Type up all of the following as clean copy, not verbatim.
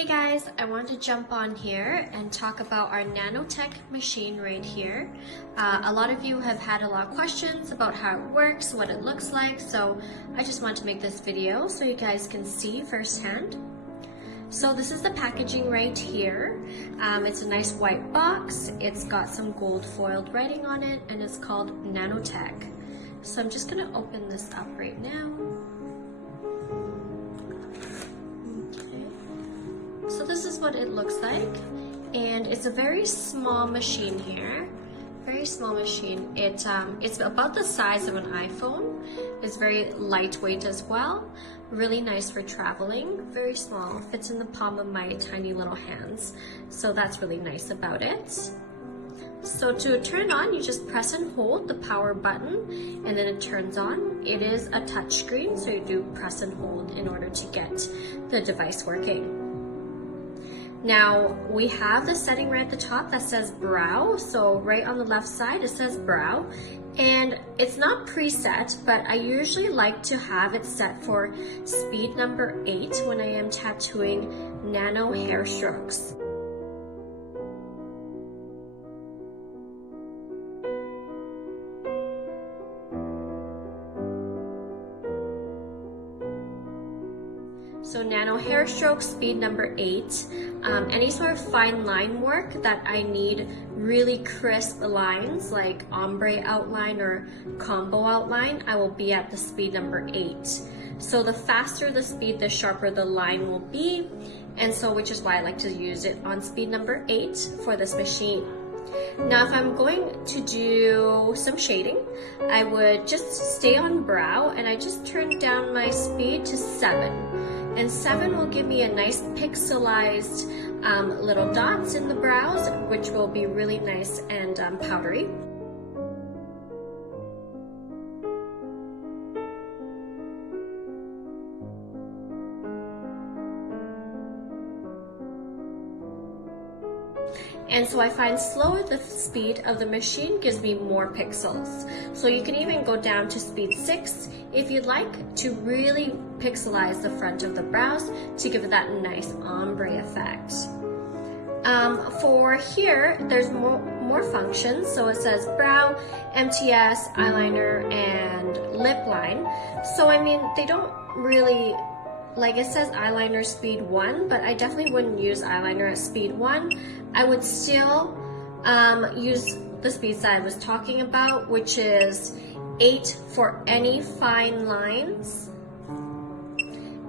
Hey guys, I want to jump on here and talk about our nanotech machine right here. A lot of you have had a lot of questions about how it works, what it looks like, so I just want to make this video so you guys can see firsthand. So this is the packaging right here. It's a nice white box. It's got some gold foiled writing on it and it's called nanotech. So I'm just gonna open this up right now. So this is what it looks like, and it's a very small machine here, very small machine. It's about the size of an iPhone. It's very lightweight as well, really nice for traveling, very small, fits in the palm of my tiny little hands, so that's really nice about it. So to turn on, you just press and hold the power button and then it turns on. It is a touch screen, so you do press and hold in order to get the device working. Now, we have the setting right at the top that says brow. So right on the left side, it says brow. And it's not preset, but I usually like to have it set for speed number 8 when I am tattooing nano hair strokes. So nano hair stroke, speed number 8. Any sort of fine line work that I need really crisp lines like ombre outline or combo outline, I will be at the speed number 8. So the faster the speed, the sharper the line will be, and so which is why I like to use it on speed number 8 for this machine. Now if I'm going to do some shading, I would just stay on brow and I just turn down my speed to 7. And 7 will give me a nice pixelized little dots in the brows, which will be really nice and powdery. And so I find slower the speed of the machine gives me more pixels. So you can even go down to speed 6 if you'd like to really pixelize the front of the brows to give it that nice ombre effect. For here, there's more functions. So it says brow, MTS, eyeliner, and lip line. So I mean, they don't really, like it says eyeliner speed 1, but I definitely wouldn't use eyeliner at speed 1. I would still use the speeds that I was talking about, which is 8 for any fine lines,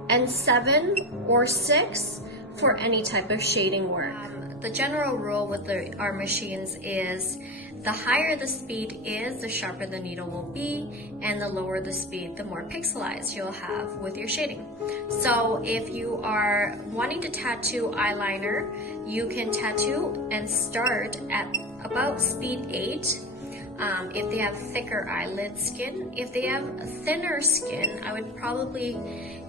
and 7 or 6 for any type of shading work. The general rule with our machines is the higher the speed is, the sharper the needle will be, and the lower the speed, the more pixelized you'll have with your shading. So if you are wanting to tattoo eyeliner, you can tattoo and start at about speed 8. If they have thicker eyelid skin. If they have thinner skin, I would probably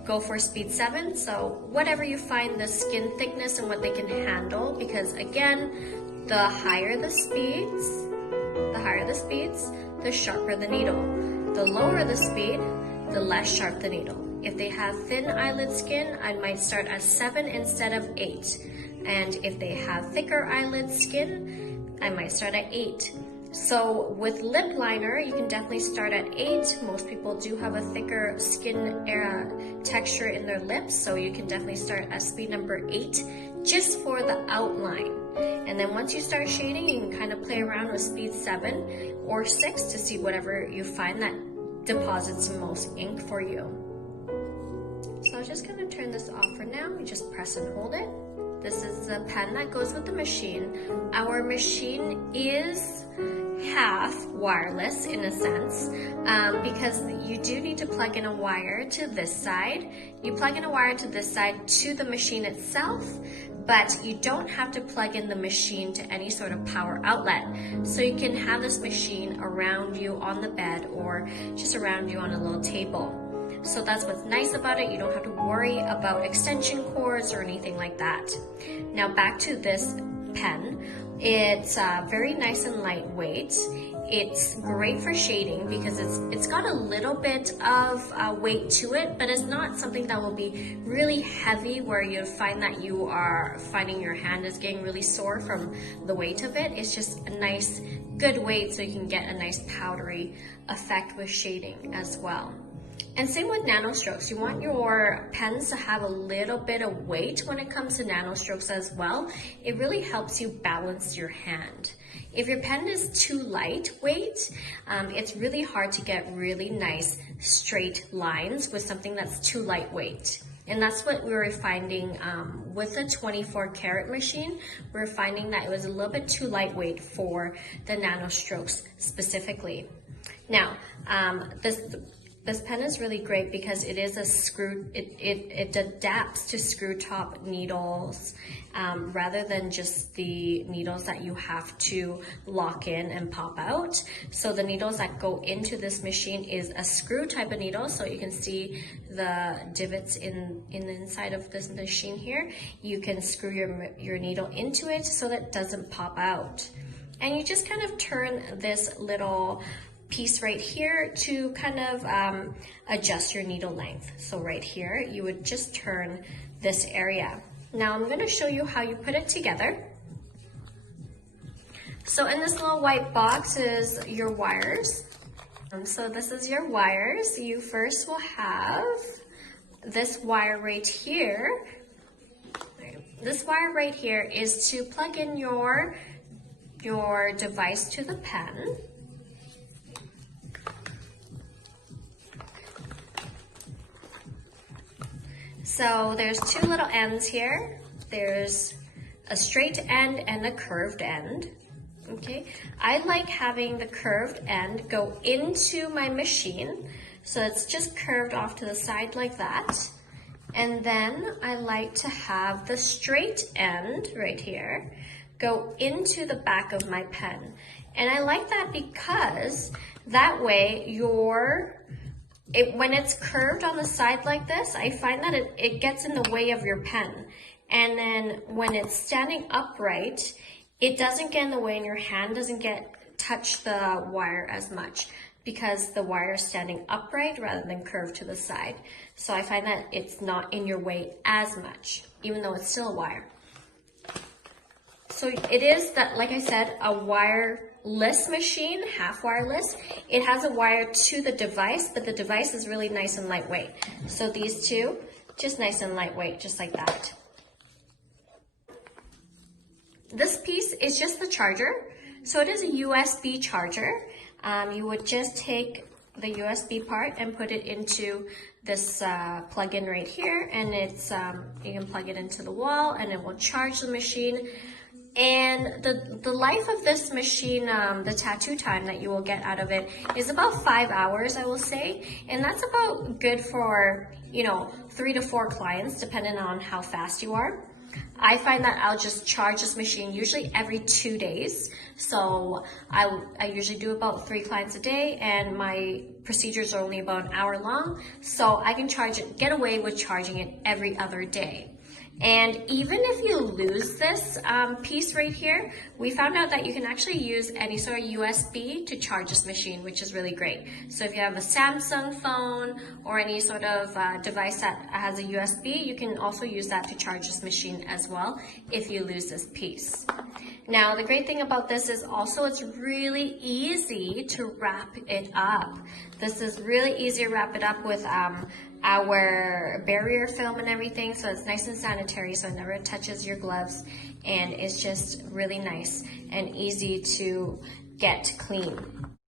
go for speed 7. So whatever you find the skin thickness and what they can handle, because again, the higher the speeds, the sharper the needle. The lower the speed, the less sharp the needle. If they have thin eyelid skin, I might start at 7 instead of 8. And if they have thicker eyelid skin, I might start at 8. So with lip liner, you can definitely start at 8. Most people do have a thicker skin texture in their lips, so you can definitely start at speed number 8 just for the outline. And then once you start shading, you can kind of play around with speed 7 or 6 to see whatever you find that deposits the most ink for you. So I'm just going to turn this off for now. You just press and hold it. This is the pen that goes with the machine. Our machine is half wireless in a sense, because you do need to plug in a wire to this side. You plug in a wire to this side to the machine itself, but you don't have to plug in the machine to any sort of power outlet. So you can have this machine around you on the bed or just around you on a little table. So that's what's nice about it. You don't have to worry about extension cords or anything like that. Now back to this pen. It's very nice and lightweight. It's great for shading because it's got a little bit of weight to it, but it's not something that will be really heavy where you'll find that you are finding your hand is getting really sore from the weight of it. It's just a nice, good weight so you can get a nice powdery effect with shading as well. And same with nano strokes. You want your pens to have a little bit of weight when it comes to nano strokes as well. It really helps you balance your hand. If your pen is too lightweight, it's really hard to get really nice straight lines with something that's too lightweight. And that's what we were finding with the 24 karat machine. We were finding that it was a little bit too lightweight for the nano strokes specifically. Now, this pen is really great because it is a screw, it adapts to screw top needles rather than just the needles that you have to lock in and pop out. So the needles that go into this machine is a screw type of needle. So you can see the divots in the inside of this machine here. You can screw your needle into it so that it doesn't pop out. And you just kind of turn this little piece right here to kind of adjust your needle length. So right here, you would just turn this area. Now I'm going to show you how you put it together. So in this little white box is your wires. So this is your wires. You first will have this wire right here. This wire right here is to plug in your device to the pen. So there's two little ends here. There's a straight end and a curved end. Okay, I like having the curved end go into my machine. So it's just curved off to the side like that. And then I like to have the straight end right here go into the back of my pen. And I like that because that way when it's curved on the side like this, I find that it gets in the way of your pen. And then when it's standing upright, it doesn't get in the way and your hand doesn't touch the wire as much because the wire is standing upright rather than curved to the side. So I find that it's not in your way as much, even though it's still a wire. So it is that, like I said, a wireless machine, half wireless. It has a wire to the device, but the device is really nice and lightweight. So these two, just nice and lightweight, just like that. This piece is just the charger. So it is a USB charger. You would just take the USB part and put it into this plug-in right here, and it's you can plug it into the wall and it will charge the machine. And the life of this machine, the tattoo time that you will get out of it is about 5 hours, I will say. And that's about good for, 3 to 4 clients, depending on how fast you are. I find that I'll just charge this machine usually every 2 days. So I usually do about 3 clients a day, and my procedures are only about an hour long. So I can get away with charging it every other day. And even if you lose this piece right here, we found out that you can actually use any sort of USB to charge this machine, which is really great. So if you have a Samsung phone or any sort of device that has a USB, you can also use that to charge this machine as well if you lose this piece. Now, the great thing about this is also it's really easy to wrap it up. This is really easy to wrap it up with our barrier film and everything, so it's nice and sanitary, so it never touches your gloves, and it's just really nice and easy to get clean.